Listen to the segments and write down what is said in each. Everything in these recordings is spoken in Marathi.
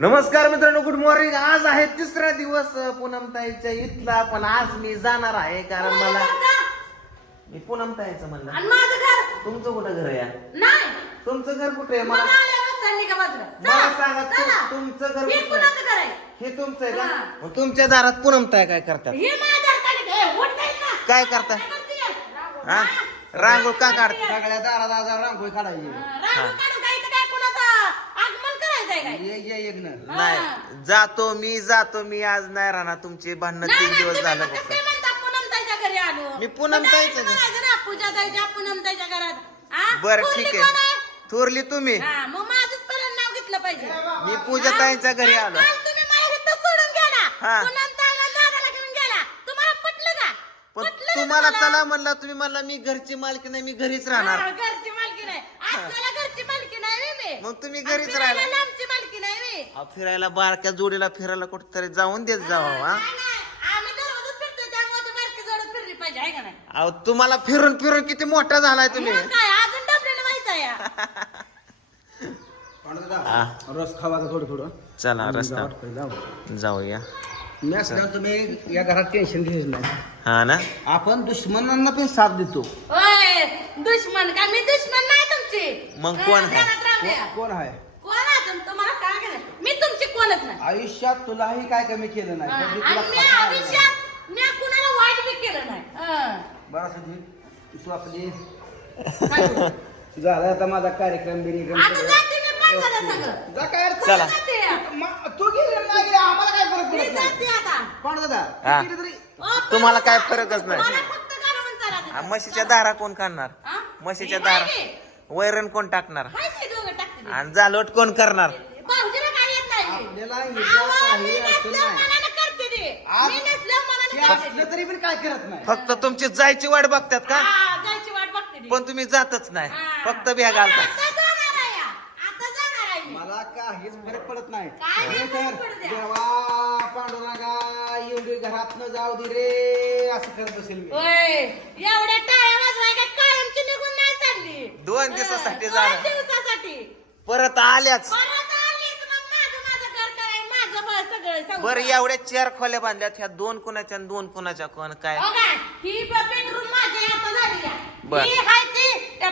नमस्कार मित्रांनो गुड मॉर्निंग आज आहे तिसरा दिवस पूनमताईच्या इथला पण आज मी जाणार आहे कारण मला मी पूनमताईचं म्हणलं. आणि माझं घर? तुमचं कुठं घर आहे या? नाही. तुमचं घर कुठे आहे? मला का बाजूला. मला चला, सांगा तु- चला. तुमचं घर मी कुठं कुणाचं घर आहे? हे तुमचं आहे का? हा. मग तुमच्या दारात पूनमताई काय करतात? हे माझ्या घरचं आहे. ए, उठ जाईल ना. काय करता काय करतेय? हा? रांगोळ का काढ सगळ्या दारात आज रांगोळी काढायची. रांगोळी काढून काय इथं काय कुणाचं आगमन करायचंय काय? ये ये एक ना. नाही जातो मी जातो मी आज नाही राहणार. तुमचे भांडणं नाही, तीन नाही, दिवस तुम्ही झालं मग फक्त. म्हणता पूनमताईच्या घरी आलो. मी पूनमताईच्या मग direct म्हणायचं ना, पूजाताईच्या पूनमताईच्या घरात. हा? बर ठीक कोण आहे? थोरली तुम्ही. हा, मग माझंच पहिलं नाव घेतलं पाहिजे. मी पूजाताईंच्या घरी आलो. काल तुम्ही मला इथं सोडून गेला. हा. पूनमताईला दादाला घेऊन गेला. तुम्हाला पटलं का? पण पटलं का तुम्हाला चला म्हणला तुम्ही म्हणला मी घरची मालकी नाही मी घरीच राहणार. हा, घरची मालकी नाही. आपल्याला घरची मालकी नाही व्हय मी. मग तुम्ही आणि घरीच फिरायला राहिला. लांबची अहो, फिरायला बारक्या जोडीला फिरायला कुठेतरी जाऊन देत जावा हा. नाही, नाही. आम्ही दररोजच फिरतो त्यामुळे ती बारकी जोडत फिरली पाहिजे आहे का नाही? अहो तुम्हाला फिरून फिरून किती मोठा झालाय तुम्ही. मग काय अजून डबलेलं व्हायचं या. हा. रस खावाचा थोडं थोडं. चला रस्ता जाऊ. जाऊया. मी असल्यावर तुम्ही या घरात टेन्शन घ्यायचं नाही. हा ना? आपण दुश्मनांना पण साथ देतो. ओय दुश्मन का? मी दुश्मन नाही तुमची. मग कोण आहे? कोण आहे? नाही आयुष्यात तुलाही काय कमी केलं नाही हा, आणि तुला मी खाता आलं नाही. आयुष्यात मी कुणाला वाईट बी केलं नाही हा. बरं दे. तू आपली काय? झाला आता माझा कार्यक्रम बिर्यक्रम आता जाते मी पण झालं सगळं जा काय अडचण चला. जाते या. म- तू गेली नाही गेली, आम्हाला काय फरक मी पडत नाही जाते आता पण दादा हा. तू गेली तरी ओ, तुम्हाला काय फरकच नाही. मला फक्त आ. म्हशीच्या दारा कोण काढणार हा? म्हशीच्या मी दारा माहिती. वैरण कोण टाकणार माहिती आहे दोघं टाकते ते. आणि जालोट कोण करणार भाऊजीला काय येत नाही मी. आपल्याला हिच्या आवा, काही मी अडचण नसल्या नाही. मनानं करते ते. आज- मी नसल्या मनानं ते करते ते. असलं तरी पण काय करत नाही फक्त तुमची जायची वाट बघतात का हा, जायची वाट बघते ते. पण तुम्ही जातच नाही हा. फक्त बिया घालता आता जाणार आहे या. आता जाणार आहे मी. मला काहीच फरक पडत नाही काय हे नाही तर फरक पडत आहे? देवा पांडुरंगा एवढी घरात न जाऊ दे रे असं करत मी होय. एवढ्या टाळ्या वाजवाय काय कायमची निघून नाही चालली दोन दिवसासाठी जाणार. दोन दिवसासाठी परत आल्याच परत आलीच मग माझं माझं घर कराय माझं बर एवढ्या चार खोल्या बांधल्यात ह्या दोन कुणाच्या आणि दोन कुणाच्या कोण काय हो काय? ही बेडरूम माझ्या आता झाली आहे. बर. ही हाय ती त्या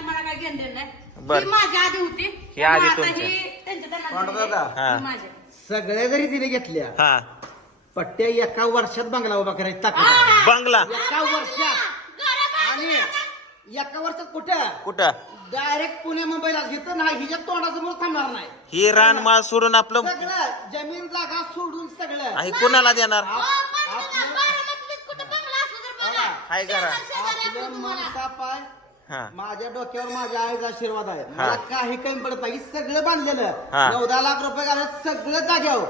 मला काय घेणं देणं नाही बर. ही माझ्या आधी होती ही आधी मग आता तुमच्या. ही त्यांच्या त्यांना पांडू दिली. दादा. हा. ही माझ्या. सगळ्या जरी तिने घेतल्या हा पट्ट्या एका वर्षात बंगला उभा करायची ताकद हा. आहे. बंगला एका वर्षात घरं आणि एका वर्षात कुठं कुठं डायरेक्ट पुणे मुंबईला घेतो ना हिच्या तोंडासमोर थांबणार नाही ही रानमाळ सोडून आपलं सगळं जमीन जागा सोडून सगळं ही कुणाला देणार. हाय आपलं मन. साफ आहे हा माझ्या डोक्यावर माझ्या आईचा आशीर्वाद आहे. मला काही कमी पडत नाही सगळं बांधलेलं हा. नऊ दहा लाख रुपये घालत सगळं जाग्यावर.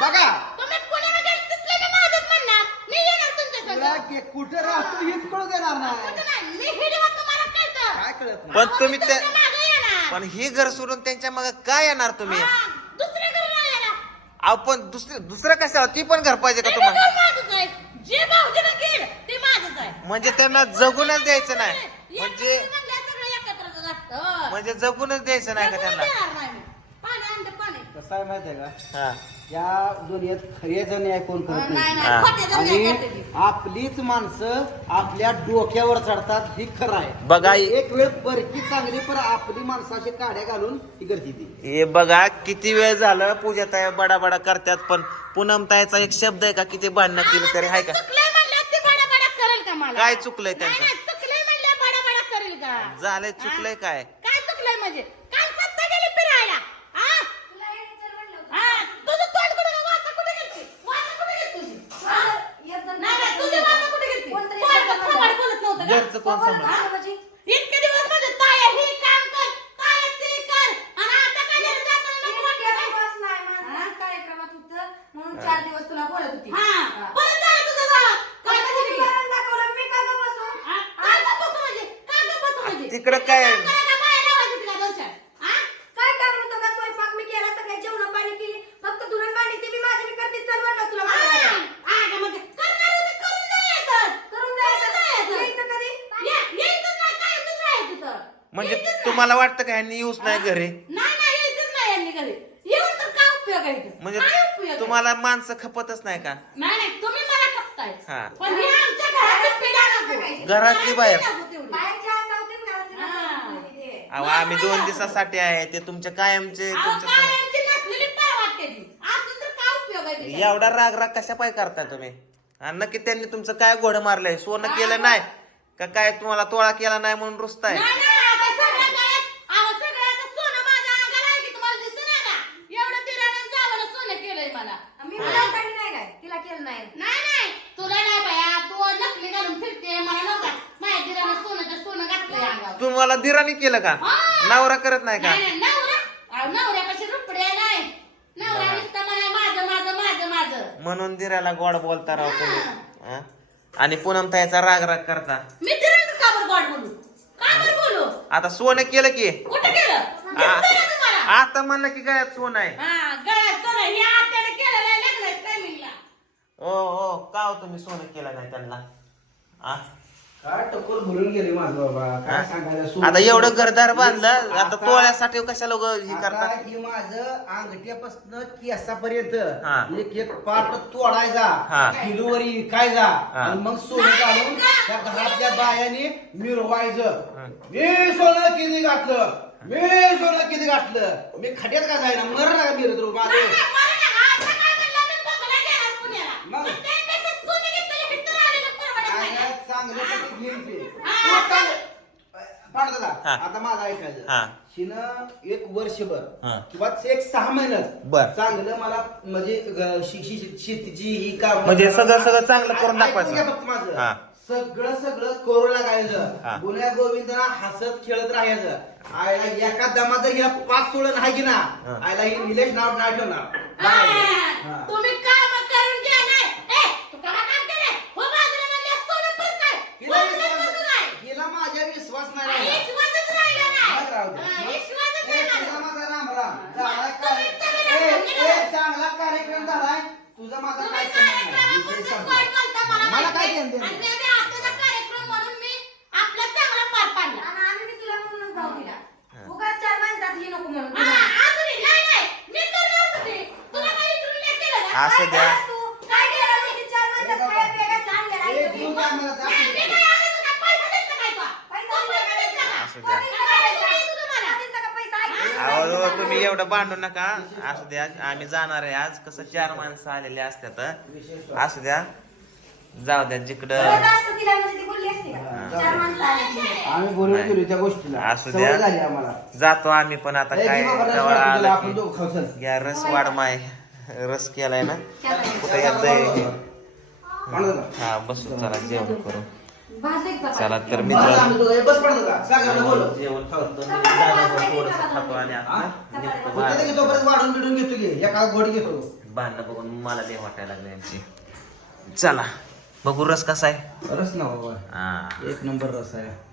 बघा तुम्ही पुण्याला गेले तिथले मी माझंच म्हणणार. मी येणार तुमच्या संग. तुला के- कुठं राहतो हेच कळू देणार नाही कुठं नाही. मी हिडीवर तुम्हाला कळतं. काय कळत नाही पण तुम्ही त्या. पण ही घर सोडून त्यांच्या मग काय येणार तुम्ही हा, घरी. आपण दुसरे दुसरं कशाला ती पण घर पाहिजे का ते तुम्हाला घर माझंच आहे. जे भाऊजीनं केलं, ते माझंच आहे. म्हणजे त्यांना जगूनच द्यायचं नाही म्हणजे घरी म्हणल्यावर सगळं एकत्रच असतं. हो. म्हणजे जगूनच द्यायचं नाही का जगून त्यांना देणार नाही मी. पाणी आणते, पाणी. कसं आहे माहिती आहे का हा या दुनियेत खरे जण आहे कोण करत नाही, नाही नाही, हा. खोटे जण नाही करते आणि. आपलीच माणसं आपल्या डोक्यावर चढतात ही खरं आहे बघा, एक वेळ बरकी चांगली पण आपली माणसाची काड्या घालून ही करते ती हे बघा किती वेळ झालं पूजा ताई बडा बडा करतात पण पूनम ताईचा एक शब्द आहे का किती भांडणं केली तरी हाय का चुकलंय म्हणल्यावर ते बडा-बडा करेल का मला? काय चुकलंय त्यांचं? नाही, नाही, चुकलंय म्हणल्यावर बडा-बडा करेल का? झालंय चुकलंय काय काय चुकलंय म्हणजे काल सत्ता गेली फिरायला हा? हा, तुझं तोंड कुठं गं? वाचा कुठे गेलती? वाचा कुठे गेलती तुझी? हा? नाही, नाही, तुझी वाचा कुठे गेलती? कोण सांभाळ बोलत नव्हतं का? घरचं कोण सांभाळ? हा? इतके दिवस म्हणजे ताया हे काम कर, ताया ते कर. आणि आता काय झालं? जाताना नको वाटतं का? म्हणून चार दिवस तुला बोलत होती हा, परत झालं तुझं गावात. काय आता बसली? तुम्ही कारण दाखवलं, मी का गं बसू? हा? काय गप्प बसू म्हणजे? काय गप्प बसू म्हणजे? तिकडं काय? काम करायला बाया लावायची तुला दोषात. हा? काय काम होतं का स्वयंपाक मी केला सगळ्या जेवण पाणी केली फक्त धुणं पाणी ते मी माझी मी करते चल म्हणलं तुला हा, बोलायला. हा, का म्हणजे करणार होते, करून जायचं. करून जायचं जायचं. यायचं कधी ये- यायचंच नाही, कायमचंच राहायचं तिथं. म्हणजे यायचंच नाही. तुम्हाला वाटतं का ह्यांनी येऊच नाही घरी नाही नाही यायचंच नाही यांनी घरी येऊन तर काय उपयोग उपयोग आहे इथं? म्हणजे काय तुम्हाला माणसं खपतच नाही का? नाही नाही तुम्ही मला खपताय. हा. पण हे आमच्या घरातच पिढा नको. घरातली बाहेर. बाहेरच्या होते ना, घरातले हा. ते. अहो आम्ही दोन दिवसासाठी आहे. ते तुमच्या कायमचे अहो, तुमच्या नसलेली तर काय उपयोग आहे? एवढा राग राग कशा पाय करता तुम्ही? आणि नक्की त्यांनी तुमचं काय घोडं मारलंय? सोनं केलं नाही का काय तुम्हाला तोळा केला नाही म्हणून रुसताय? नाही, नाही, आता सगळ्या गळ्यात- अहो, सगळं आता सोनं माझ्या अंगाला आहे की तुम्हाला दिसेना का? एवढं तिरानं जावनं सोनं केलंय मला. मी मला काही नाही काय तिला केलं नाही नाही, नाही, तुला नाही बाया, तू नकली घालून फिरते, मला नव्हता. माझ्या दिरानं सोनं घातलंय अंगावर. तुम्हाला दिराणी केलं का हा. नवरा करत नाही का नाही, नाही, नवरा? अहो, नवऱ्यापाशी रुपड्या नाही. नवरा नुसता म्हणाय, माझं, माझं, माझं, माझं. म्हणून दिराला गोड बोलता राव तुम्ही हा? आणि पूनम ताईचा राग राग करता मी दिरानं का बरं गोड बोलू? का बरं बोलू? आता सोनं केलं की कुठं? आ- तुम्हाला? आता म्हणलं की काय सोनं आहे. हे आत्यानं केलेलं आहे लग्नाच्या timingला. ओ ओ का हो तुम्ही सोनं केलं नाही त्यांना आ? काय टक्कर भरून गेली माझं बाबा काय सांगायला सोनं- आता एवढं घरदार बांधलं आता आता- तोळ्यासाठी कशाला उगाच हे आता करता हे माझं अंगठ्यापासून केसापर्यंत हा. एक एक पार्ट तोडायचा हा. किलोवरी विकायचा हा. आणि मग सोनं घालून त्या घरातल्या बायाने हा. मिरवायचं मी सोनं किती घातलं मी सोनं किती घातलं मी खड्यात का जायना मर ना मिरत माझं नाही, मला नाही. आज सकाळी म्हणलं मी बघायला गेला पुण्याला. मग? पण त्यापेक्षा सोनं घेतलेलं इथं आलेलं परवडत नाही. काय चांगल्यासाठी घेईन ते. हा, हा. आता माझं ऐकायचं हा. शिनं एक वर्षभर हा. किंवा एक सहा महिन्यात बर. चांगलं मला म्हणजे शे- शे- शेतीची ही काम म्हणजे सगळं- सगळं चांगलं करून दाखवायचं. फक्त माझं. सगळं सगळं करू हा. लागायचं गुन्ह्या गोविंदना हसत खेळत राहायचं आयला एका दमात जर हिला पाच सोडलं नाही की ना हा. आयला ही निलेश नाव नाही ठेवणार हा. तुम्ही काम करून घ्या नाही. ए, तू कवा काम केलंय? हो बाजूला म्हणलं सोनं परत काय? हिला बोलणं विश्वास- कसं काय? हिला माझ्या विश्वास नाही हा, राहिला. विश्वासच राहिला नाही. मग राहू दे. हा, मग- विश्वासच ए, राहिला तुझा नाही. माझा राम राम. झाला तुम्ही काय- चांगला ए, राम ए, राम. चांगला कार्यक्रम झालाय तुझा माझा काय संबंध नाही. कोण संपला. बोलतं मला मला काय. घेणं देणं? आणि मी आताचा कार्यक्रम म्हणून मी आपला चांगला पार पाडला. आणि आम्ही बी तुला म्हणूनच भाऊ दिला. उगाच चार माणसात ही नको म्हणून हा, अजूनही नाही, नाही. मी करणार होते. तुला काही विचारून नाही केलं ना? असं द्या काय तू काय केलं नाही ते चार माणसात खायला प्यायला आणलेलं आहे ए, तुम्ही. घेऊन जा मला जा. नाही, मी काय आणलं तुला? पैसा द्यायचा काय तुला? पैसा कोण पैसा द्यायचा का? असं द्या कोणी काय पैसा द्यायचं नाही तुम्हाला? दिलता का पैसा? ऐक. अहो तुम्ही एवढं भांडू नका असू द्या आम्ही जाणार आहे आज कसं चार माणसं आलेले असतात असू द्या जाऊ द्या जिकडं बरं असतं तिला म्हणजे ती बोलली असती का? चार माणसं आली ती. आम्ही बोलून नाही. गेलो त्या गोष्टीला असू सवय द्या. झाली आम्हाला जातो आम्ही पण आता काय रस जवळ वाढ आलं आपण की दोघं खाऊ चल. घ्या रस वाढ माय रस केलाय ना. कुठे ना. हा बसू चला जेवण करू. चला तर बस मित्र भांडणं बघून मला लय वाटायला लागले यांची. चला बघू रस कसा आहे. रस ना बाबा. हा. एक नंबर रस आहे.